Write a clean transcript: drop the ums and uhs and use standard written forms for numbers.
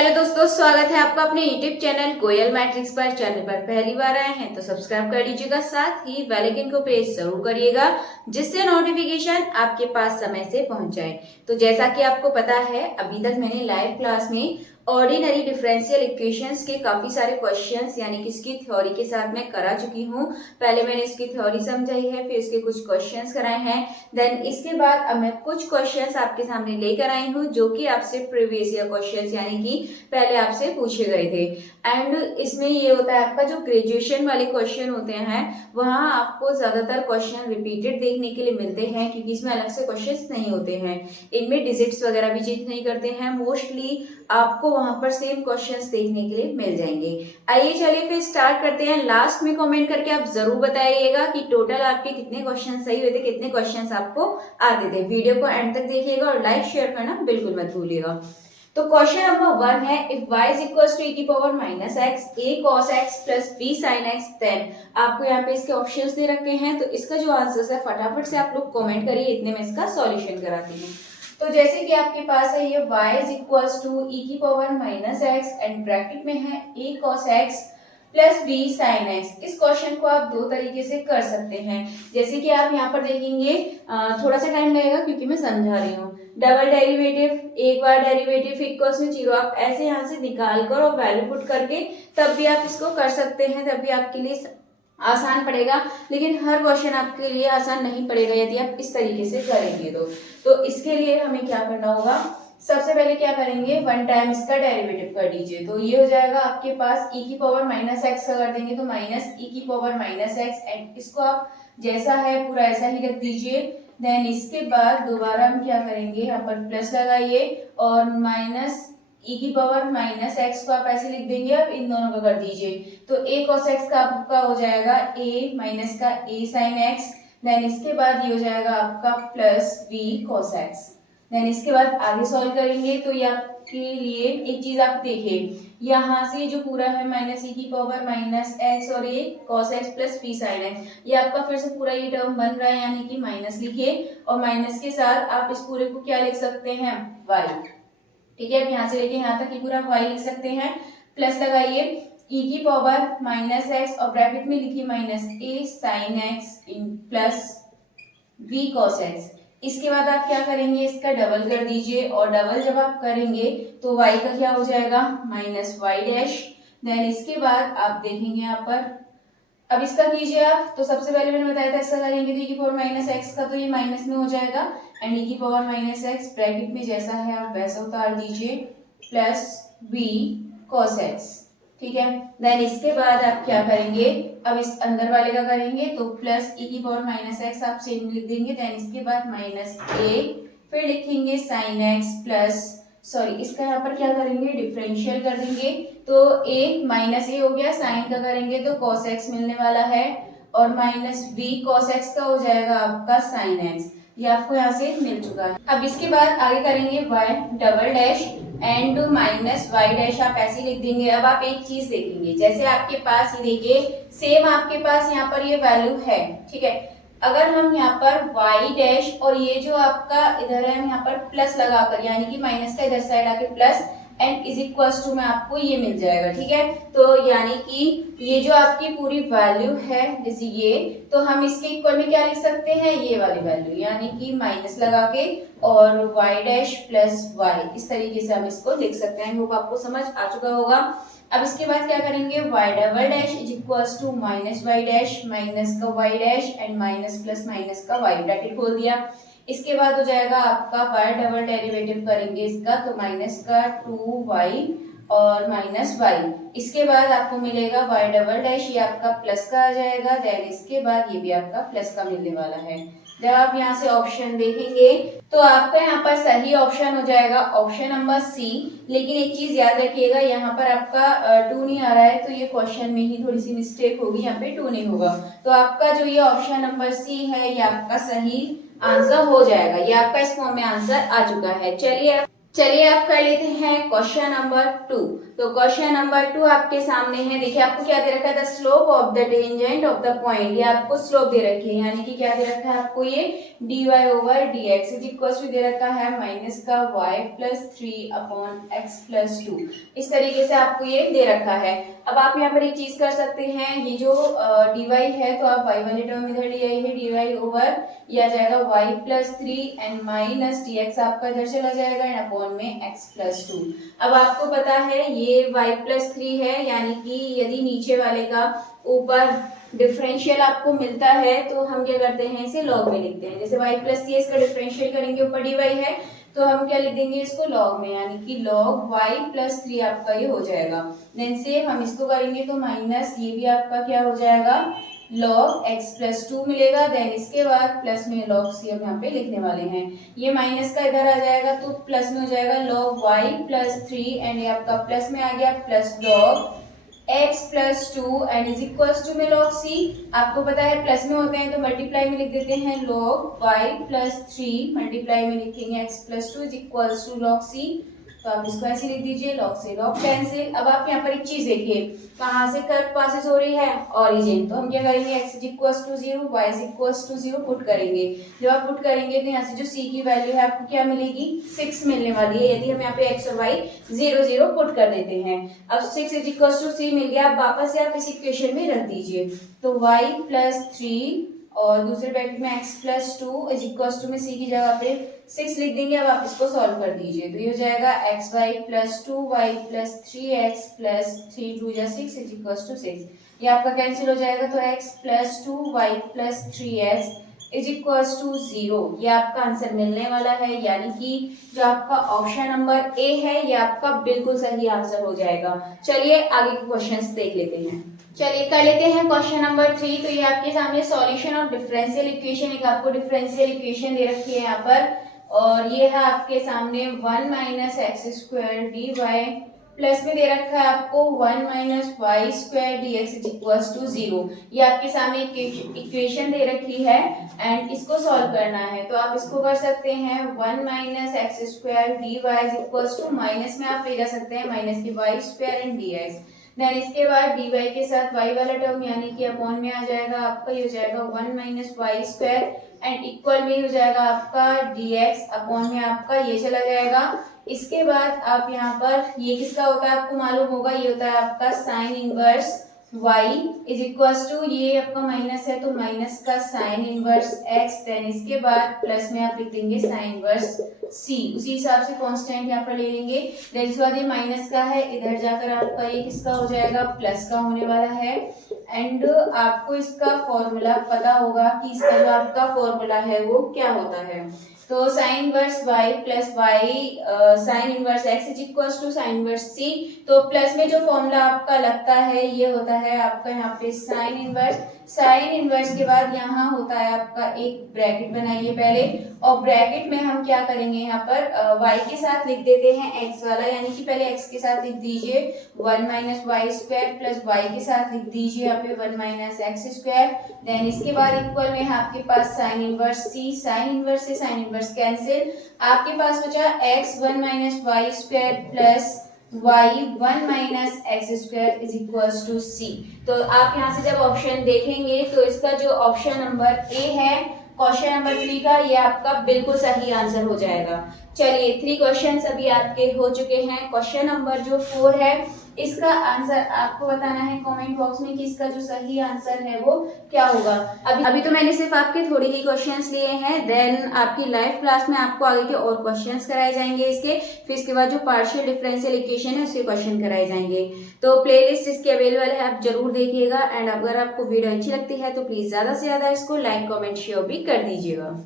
Hello दोस्तों, स्वागत है आपका अपने यूट्यूब चैनल कोयल मैट्रिक्स पर। चैनल पर पहली बार आए हैं तो सब्सक्राइब कर लीजिएगा, साथ ही बेल आइकन को प्रेस जरूर करिएगा जिससे नोटिफिकेशन आपके पास समय से पहुंच जाए। तो जैसा कि आपको पता है, अभी तक मैंने लाइव क्लास में ऑर्डिनरी डिफरेंशियल इक्वेशंस के काफी सारे क्वेश्चंस यानी कि इसकी थ्योरी के साथ मैं करा चुकी हूँ। पहले मैंने इसकी थ्योरी समझाई है, फिर इसके कुछ क्वेश्चंस कराए हैं। देन इसके बाद अब मैं कुछ क्वेश्चंस आपके सामने लेकर आई हूँ जो कि आपसे प्रीवियस ईयर क्वेश्चंस यानी कि पहले आपसे पूछे गए थे। एंड इसमें ये होता है, आपका जो ग्रेजुएशन वाले क्वेश्चन होते हैं वहाँ आपको ज्यादातर क्वेश्चन रिपीटेड देखने के लिए मिलते हैं, क्योंकि इसमें अलग से क्वेश्चंस नहीं होते हैं। इनमें डिजिट्स वगैरह भी चेंज नहीं करते हैं। मोस्टली आपको वहां पर सेम क्वेश्चंस देखने के लिए मिल जाएंगे। आइए चलिए फिर स्टार्ट करते हैं। लास्ट में कमेंट करके आप जरूर बताइएगा कि टोटल आपके कितने क्वेश्चन सही हुए थे, कितने क्वेश्चंस आपको आते थे। वीडियो को एंड तक देखिएगा और लाइक शेयर करना बिल्कुल मत भूलिएगा। तो क्वेश्चन नंबर 1 है, if y is equals to e की power minus x a cos x plus b sin x, then आपको यहाँ पे इसके ऑप्शंस दे रखे हैं। तो इसका जो आंसर है फटाफट से आप लोग कमेंट करिए, इतने में इसका सॉल्यूशन कराती हूँ। तो जैसे कि आपके पास है ये y is equals to e की power minus x and bracket में है a cos x plus b sin x। इस क्वेश्चन को आप दो तरीके से कर सकते हैं। जैसे कि आप यहाँ पर देखेंगे, थोड़ा सा टाइम लगेगा क्योंकि मैं समझा रही हूँ। डबल डेरिवेटिव, एक बार डेरिवेटिव फिर इक्वल्स में जीरो, आप ऐसे यहाँ से निकाल कर और वैल्यू पुट करके तब भी आप इसको कर सकते हैं, तब भी आपके लिए आसान पड़ेगा। लेकिन हर क्वेश्चन आपके लिए आसान नहीं पड़ेगा यदि आप इस तरीके से करेंगे तो इसके लिए हमें क्या करना होगा, सबसे पहले क्या करेंगे, वन टाइम इसका डेरिवेटिव कर दीजिए। तो ये हो जाएगा आपके पास e की पावर माइनस एक्स का कर देंगे तो माइनस e की पावर माइनस एक्स, एंड इसको आप जैसा है पूरा ऐसा ही रख दीजिए। देन इसके बाद दोबारा हम क्या करेंगे, यहाँ पर प्लस लगाइए और माइनस e की पावर माइनस एक्स को आप ऐसे लिख देंगे, अब इन दोनों का कर दीजिए। तो a cos x का आपका हो जाएगा a माइनस का a sin x, देन इसके बाद ये हो जाएगा आपका plus b cos x। Then इसके बाद आगे सॉल्व करेंगे तो ये आपके लिए एक चीज आप देखिए, यहाँ से जो पूरा है माइनस e की पावर माइनस एक्स और ये cos x plus b sin x, ये आपका फिर से पूरा ये टर्म बन रहा है यानी कि माइनस लिखिए और माइनस के साथ आप इस पूरे को क्या लिख सकते हैं, y। ठीक है, अब यहाँ से लेके यहाँ तक ये पूरा y लिख सकते हैं। प्लस लगाइए e की पावर माइनस एक्स और ब्रैकेट में लिखिए minus a sin x plus v cos x। इसके बाद आप क्या करेंगे, इसका डबल कर दीजिए और डबल जब आप करेंगे तो y का क्या हो जाएगा, माइनस वाई डैश। देन इसके बाद आप देखेंगे यहाँ पर, अब इसका कीजिए आप, तो सबसे पहले मैंने बताया था इसका करेंगे तो e की पावर माइनस एक्स का तो ये माइनस में हो जाएगा एंड e की पावर माइनस एक्स ब्रैकेट में जैसा है आप वैसा उतार दीजिए प्लस v cos x। ठीक है, देन इसके बाद आप क्या करेंगे, अब इस अंदर वाले का करेंगे तो प्लस e की पावर माइनस एक्स आप सेम लिख देंगे। देन इसके बाद माइनस a, फिर लिखेंगे साइन एक्स प्लस, सॉरी इसका यहाँ पर क्या करेंगे, डिफरेंशियल कर देंगे। तो a माइनस ए हो गया, साइन का करेंगे तो cos x मिलने वाला है और माइनस v cos x का हो जाएगा आपका साइन x। ये आपको यहाँ से मिल चुका है। अब इसके बाद आगे करेंगे y double dash and minus y dash, आप ऐसे लिख देंगे। अब आप एक चीज देखेंगे, जैसे आपके पास ये देखिए सेम आपके पास यहाँ पर ये वैल्यू है, ठीक है। अगर हम यहाँ पर y डैश और ये जो आपका इधर है हम यहाँ पर प्लस लगाकर, यानी कि माइनस का इधर साइड आके plus and is equals to में आपको ये मिल जाएगा। ठीक है, तो यानी कि ये जो आपकी पूरी वैल्यू है जैसे ये, तो हम इसके इक्वल में क्या लिख सकते हैं, ये वाली वैल्यू, यानी कि माइनस लगा के और y डैश प्लस y, इस तरीके से हम इसको लिख सकते हैं। होप आपको समझ आ चुका होगा। अब इसके बाद क्या करेंगे, y double dash is equals to minus y dash, minus का y dash and minus plus minus का y, ब्रैकेट खोल दिया। इसके बाद हो जाएगा आपका y डबल डेरिवेटिव करेंगे इसका तो माइनस का 2y और माइनस y। इसके बाद आपको मिलेगा y डबल डैश, ये आपका प्लस का आ जाएगा। देन इसके बाद ये भी आपका प्लस का मिलने वाला है। जब आप यहाँ से ऑप्शन देखेंगे तो आपका यहाँ पर सही ऑप्शन हो जाएगा ऑप्शन नंबर सी। लेकिन एक चीज याद रखिएगा, यहाँ पर आपका 2 नहीं आ रहा है तो ये क्वेश्चन में ही थोड़ी सी मिस्टेक होगी, यहाँ पे 2 नहीं होगा। तो आपका जो ये ऑप्शन नंबर सी है ये आपका सही आंसर हो जाएगा। ये आपका इस फॉर्म में आंसर आ चुका है। चलिए चलिए आप कर लेते हैं क्वेश्चन नंबर 2। तो क्वेश्चन नंबर 2 आपके सामने है। देखिए आपको क्या दे रखा है, the slope of the tangent of the point. ये आपको स्लोप दे रखी है, यानी कि क्या दे रखा है आपको, ये dy over dx is equal to दे रखा है माइनस का y plus 3 upon x plus 2। इस तरीके से आपको ये दे रखा है। अब आप यहाँ पर एक चीज कर सकते हैं, ये जो dy है तो आप y वाले टर्म इधर ले आइए, dy ओवर ये आ जाएगा y plus 3 and minus dx आपका इधर चला जाएगा एंड अपॉन में x प्लस 2। अब आपको पता है ये y प्लस 3 है, यानी कि यदि नीचे वाले का ऊपर डिफरेंशियल आपको मिलता है तो हम क्या करते हैं, इसे लॉग में लिखते हैं। जैसे y प्लस 3 इसका डिफरेंशियल करेंगे, ऊपर dy है तो हम क्या लिख देंगे इसको लॉग में, यानी कि लॉग y प्लस 3 आपका ये हो जाएगा। देन से हम इसको करेंगे तो माइनस ये भी आपका क्या हो जाएगा, log x प्लस 2 मिलेगा। देन इसके बाद प्लस में log c हम यहाँ पे लिखने वाले हैं। ये माइनस का इधर आ जाएगा तो प्लस में हो जाएगा log y प्लस 3 एंड ये आपका प्लस में आ गया plus log x plus 2 and is equal to में log c। आपको पता है प्लस में होते हैं तो मल्टीप्लाई में लिख देते हैं log y प्लस 3 मल्टीप्लाई में लिखेंगे x plus 2 is equal to log c। तो आप इसको ऐसे लिख दीजिए log से log कैंसिल। अब आप यहाँ पर एक चीज देखिए, कहाँ से कर्व पासेस हो रही है, ओरिजिन। तो हम क्या करेंगे, x is equals to 0 y is equals to 0 put करेंगे। जब आप पुट करेंगे तो यहाँ से जो c की वैल्यू है आपको क्या मिलेगी, 6 मिलने वाली है। यदि हम यहाँ पे x और y 0 0 पुट कर देते हैं, अब 6 इज इक्वल्स टू c मिल गया। अब वापस से आप इस इक्वेशन में रख दीजिए, तो y प्लस 3 और दूसरे ब्रैकेट में x plus 2 is equals to में c की जगह पे 6 लिख देंगे। अब आप इसको सॉल्व कर दीजिए तो ये हो जाएगा xy plus 2y plus 3x plus 3 2 जा 6 इज इक्वल्स टू 6। ये आपका कैंसिल हो जाएगा तो x plus 2y plus 3x is equals to 0। ये आपका आंसर मिलने वाला है, यानी कि जो आपका ऑप्शन नंबर ए है ये आपका बिल्कुल सही आंसर हो जाएगा। चलिए आगे के क्वेश्चंस देख लेते हैं। चलिए कर लेते हैं क्वेश्चन नंबर 3। तो ये आपके सामने सॉल्यूशन ऑफ डिफरेंशियल इक्वेशन, एक आपको डिफरेंशियल इक्वेशन दे रखी है यहाँ पर, और ये है आपके सामने 1 minus x square d y plus में दे रखा है आपको 1 minus y square d x is equal to 0। ये आपके सामने इक्वेशन दे रखी है एंड इसको सॉल्व करना है। तो आप इसको कर सकते हैं 1 minus x square d y is equal to, minus में आप ले जा सकते हैं माइनस की y square and d x. Then इसके बाद dy के साथ y वाला टर्म यानी कि अपॉन में आ जाएगा आपका, ये हो जाएगा 1 minus y square and equal में हो जाएगा आपका dx अपॉन में आपका ये चला जाएगा। इसके बाद आप यहाँ पर ये किसका होता है आपको मालूम होगा, ये होता है आपका sine inverse y is equals to, ये आपका माइनस है तो माइनस का साइन इनवर्स x। देन इसके बाद प्लस में आप लिख देंगे साइन इनवर्स c, उसी हिसाब से कांस्टेंट यहाँ पर ले लेंगे। देन इसके बाद ये माइनस का है, इधर जाकर आपका ये किसका हो जाएगा, प्लस का होने वाला है। एंड आपको इसका फॉर्मूला पता होगा कि इसका जो आपका फॉर्मूला है वो क्या होता है। तो sine inverse y plus y sine inverse x is equal to sine inverse c। तो प्लस में जो फॉर्मूला आपका लगता है ये होता है आपका यहाँ पे साइन इनवर्स के बाद यहाँ होता है आपका एक ब्रैकेट बनाइए पहले, और ब्रैकेट में हम क्या करेंगे यहाँ पर y के साथ लिख देते हैं x वाला, यानी कि पहले x के साथ लिख दीजिए 1 minus y square plus y के साथ लिख दीजिए यहाँ पे 1 माइनस एक्स स्क्वायर। देन इसके बाद इक्वल में है आपके पास sine inverse c, sine inverse से साइन इनवर्स कैंसिल, आपके पास बचा x 1 minus y square plus y 1 minus x square is equals to c। तो आप यहाँ से जब ऑप्शन देखेंगे तो इसका जो ऑप्शन नंबर ए है क्वेश्चन नंबर 3 का, ये आपका बिल्कुल सही आंसर हो जाएगा। चलिए 3 क्वेश्चंस अभी आपके हो चुके हैं। क्वेश्चन नंबर जो 4 है इसका आंसर आपको बताना है कमेंट बॉक्स में कि इसका जो सही आंसर है वो क्या होगा। अभी तो मैंने सिर्फ आपके थोड़े ही क्वेश्चंस लिए हैं, देन आपकी लाइव क्लास में आपको आगे के और क्वेश्चंस कराए जाएंगे इसके, फिर इसके बाद जो पार्शियल डिफरेंशियल इक्वेशन है उसके क्वेश्चन कराए जाएंगे। तो प्लेलिस्ट इसकी अवेलेबल है, आप जरूर देखिएगा। एंड अगर आपको वीडियो अच्छी लगती है तो प्लीज ज्यादा से ज्यादा इसको लाइक कमेंट शेयर भी कर दीजिएगा।